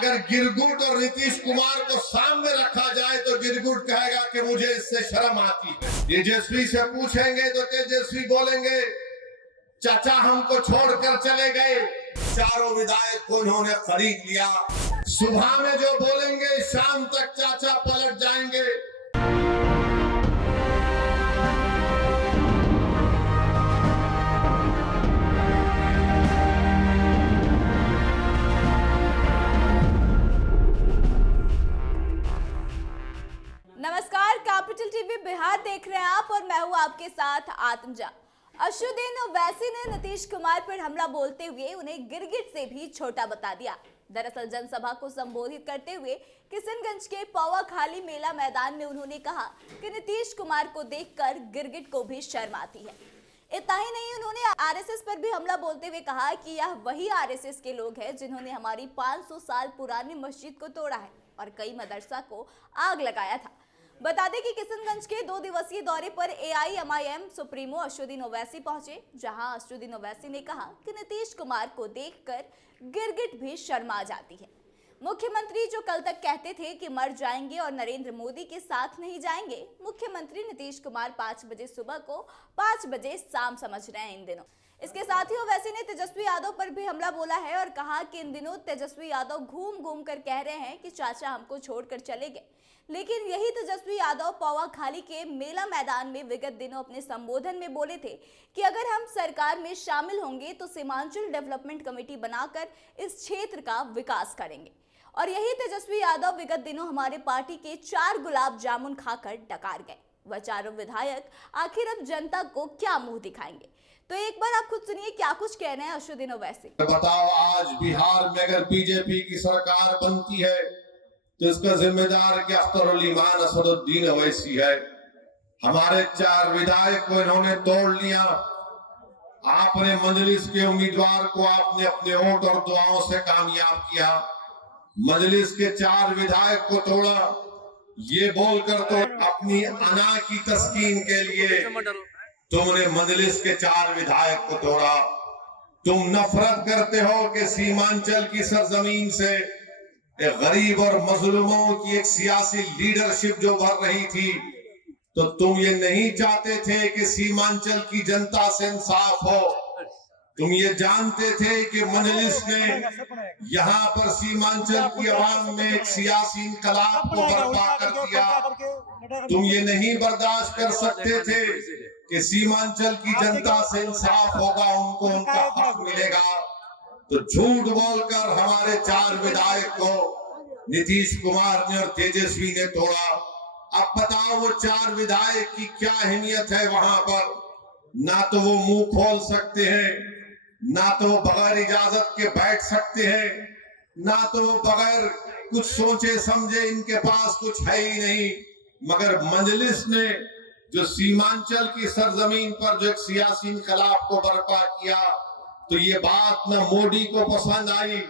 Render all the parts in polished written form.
अगर गिरगुट और नीतीश कुमार को सामने रखा जाए तो गिरगुट कहेगा कि मुझे इससे शर्म आती है। तेजस्वी से पूछेंगे तो तेजस्वी बोलेंगे चाचा हमको छोड़कर चले गए, चारों विधायक को उन्होंने खरीद लिया। सुबह में जो बोलेंगे शाम तक चाचा पलट जाएंगे। नमस्कार, कैपिटल टीवी बिहार देख रहे हैं आप और मैं हूं आपके साथ आत्मजा। अशुद्दीन ओवैसी ने नीतीश कुमार पर हमला बोलते हुए उन्हें गिरगिट से भी छोटा बता दिया। दरअसल जनसभा को संबोधित करते हुए किशनगंज के पौवाखाली मेला मैदान में उन्होंने कहा कि नीतीश कुमार को देखकर गिरगिट को भी शर्म आती है। इतना ही नहीं, उन्होंने आरएसएस पर भी हमला बोलते हुए कहा कि यह वही आरएसएस के लोग हैं जिन्होंने हमारी 500 साल पुरानी मस्जिद को तोड़ा है और कई मदरसा को आग लगाया था। बता दें कि किशनगंज के 2 दिवसीय दौरे पर एआईएमआईएम सुप्रीमो अशुद्दीन ओवैसी पहुंचे, जहां अशुद्दीन ओवैसी ने कहा कि नीतीश कुमार को देखकर गिरगिट भी शर्मा जाती है। मुख्यमंत्री जो कल तक कहते थे कि मर जाएंगे और नरेंद्र मोदी के साथ नहीं जाएंगे, मुख्यमंत्री नीतीश कुमार 5 बजे सुबह को 5 बजे शाम समझ रहे हैं इन दिनों। इसके साथ ही ओवैसी ने तेजस्वी यादव पर भी हमला बोला है और कहा कि इन दिनों तेजस्वी यादव घूम घूम कर कह रहे हैं कि चाचा हमको छोड़कर चले गए। लेकिन यही तेजस्वी यादव पौवाखाली के मेला मैदान में विगत दिनों अपने संबोधन में बोले थे कि अगर हम सरकार में शामिल होंगे तो सीमांचल डेवलपमेंट कमेटी बनाकर इस क्षेत्र का विकास करेंगे। और यही तेजस्वी यादव विगत दिनों हमारे पार्टी के 4 गुलाब जामुन खाकर डकार गए। वह चारों विधायक आखिर अब जनता को क्या मुंह दिखाएंगे? तो एक बार आप खुद सुनिए क्या कुछ कह रहे हैं अशुद्दीन ओवैसी। बताओ, आज बिहार में अगर बीजेपी की सरकार बनती है तो इसका जिम्मेदार क्या अख्तरुल ईमान असदुद्दीन ओवैसी है। हमारे 4 विधायक को इन्होंने तोड़ लिया। आपने मजलिस के उम्मीदवार को आपने अपने वोट और दुआओं से कामयाब किया। मजलिस के 4 विधायक को तोड़ा, ये बोलकर तो अपनी अना की तस्कीन के लिए तुमने मजलिस के 4 विधायक को तोड़ा। तुम नफरत करते हो कि सीमांचल की सरजमीन से गरीब और मजलूमों की एक सियासी लीडरशिप जो भर रही थी, तो तुम ये नहीं चाहते थे कि सीमांचल की जनता से इंसाफ हो। तुम ये जानते थे कि मजलिस ने यहाँ पर सीमांचल की आवाम में एक सियासी इनकलाब को बर्पा कर दिया। तुम ये नहीं बर्दाश्त कर सकते थे कि सीमांचल की जनता से इंसाफ होगा, उनको उनका हक मिलेगा। तो झूठ बोलकर हमारे 4 विधायक को नीतीश कुमार ने और तेजस्वी ने तोड़ा। अब बताओ वो 4 विधायक की क्या अहमियत है वहां पर? ना तो वो मुंह खोल सकते हैं, ना तो वो बगैर इजाजत के बैठ सकते हैं, ना तो वो बगैर कुछ सोचे समझे, इनके पास कुछ है ही नहीं। मगर मजलिस ने जो सीमांचल की सरजमीन पर जो एक सियासी इनकलाब को बर्पा किया, तो ये बात ना मोदी को पसंद आई,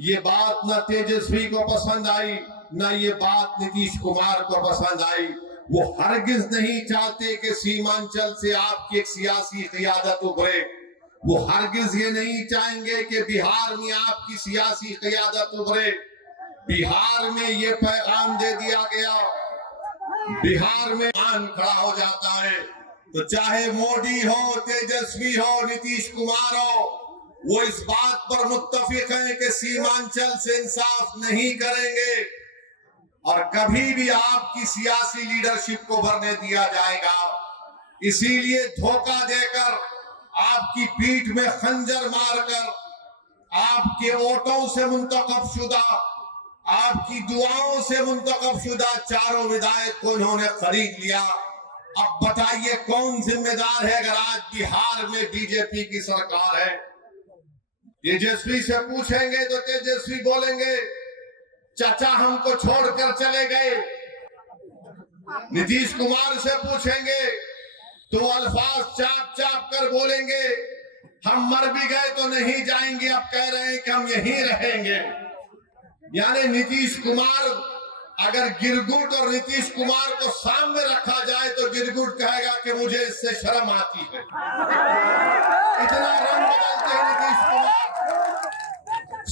ये बात ना तेजस्वी को पसंद आई, ना ये बात नीतीश कुमार को पसंद आई। वो हरगिज नहीं चाहते कि सीमांचल से आपकी एक सियासी क़ियादत उभरे। वो हरगिज ये नहीं चाहेंगे कि बिहार में आपकी सियासी क़ियादत उभरे। बिहार में ये पैगाम दे दिया गया, बिहार में आन खड़ा हो जाता है। तो चाहे मोदी हो, तेजस्वी हो, नीतीश कुमार हो, वो इस बात पर मुत्तफिक है कि सीमांचल से इंसाफ नहीं करेंगे और कभी भी आपकी सियासी लीडरशिप को भरने दिया जाएगा। इसीलिए धोखा देकर, आपकी पीठ में खंजर मारकर, आपके वोटों से मुंतखब शुदा, आपकी दुआओं से मुंतखब शुदा 4 विधायक को इन्होंने खरीद लिया। अब बताइए कौन जिम्मेदार है अगर आज बिहार में बीजेपी की सरकार है? तेजस्वी से पूछेंगे तो तेजस्वी बोलेंगे चाचा हमको छोड़कर चले गए। नीतीश कुमार से पूछेंगे तो अल्फाज चाप चाप कर बोलेंगे हम मर भी गए तो नहीं जाएंगे, अब कह रहे हैं कि हम यहीं रहेंगे। यानी नीतीश कुमार, अगर गिरगुट और नीतीश कुमार को सामने रखा जाए तो गिरगुट कहेगा कि मुझे इससे शर्म आती है। इतना रंग बदलते हैं नीतीश कुमार।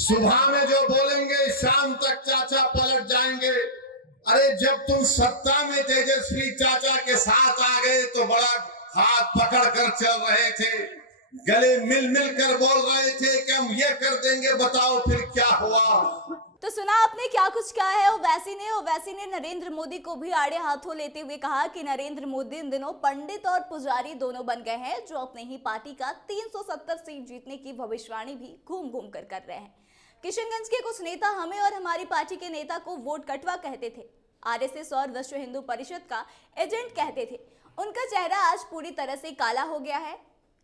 सुबह में जो बोलेंगे शाम तक चाचा पलट जाएंगे। अरे जब तुम सत्ता में तेजस्वी चाचा के साथ आ गए तो बड़ा हाथ पकड़ कर चल रहे थे, गले मिल मिल कर बोल रहे थे कि हम ये कर देंगे, बताओ फिर क्या हुआ। तो सुना आपने क्या कुछ कहा है ओवैसी ने नरेंद्र मोदी को भी आड़े हाथों लेते हुए कहा कि नरेंद्र मोदी इन दिनों पंडित और पुजारी दोनों बन गए हैं, जो अपने ही पार्टी का 370 सीट जीतने की भविष्यवाणी भी घूम घूम कर रहे हैं। किशनगंज के कुछ नेता हमें और हमारी पार्टी के नेता को वोट कटवा कहते थे, आरएसएस और विश्व हिंदू परिषद का एजेंट कहते थे। उनका चेहरा आज पूरी तरह से काला हो गया है।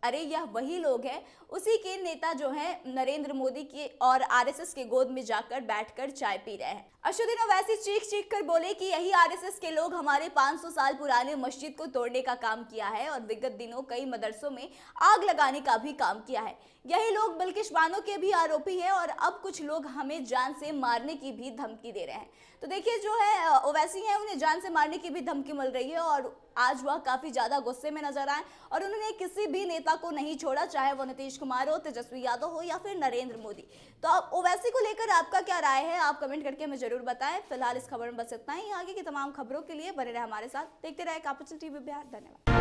अरे यह वही लोग हैं, उसी के नेता जो हैं नरेंद्र मोदी के और आरएसएस के गोद में जाकर बैठकर चाय पी रहे हैं। अशुद्दीन ओवैसी चीख कर बोले कि यही आरएसएस के लोग हमारे 500 साल पुराने मस्जिद को तोड़ने का काम किया है और विगत दिनों कई मदरसों में आग लगाने का भी काम किया है। यही लोग बिल्किश बानो के भी आरोपी हैं और अब कुछ लोग हमें जान से मारने की भी धमकी दे रहे हैं। तो देखिए जो है ओवैसी है, उन्हें जान से मारने की भी धमकी मिल रही है और आज वह काफी ज्यादा गुस्से में नजर आए और उन्होंने किसी भी नेता को नहीं छोड़ा, चाहे वो नीतीश कुमार हो, तेजस्वी यादव हो या फिर नरेंद्र मोदी। तो अब ओवैसी को लेकर आपका क्या राय है, आप कमेंट करके हमें जरूर बताएं। फिलहाल इस खबर में बस इतना ही। आगे की तमाम खबरों के लिए बने रहे हमारे साथ, देखते रहे कैपिटल टीवी बिहार। धन्यवाद।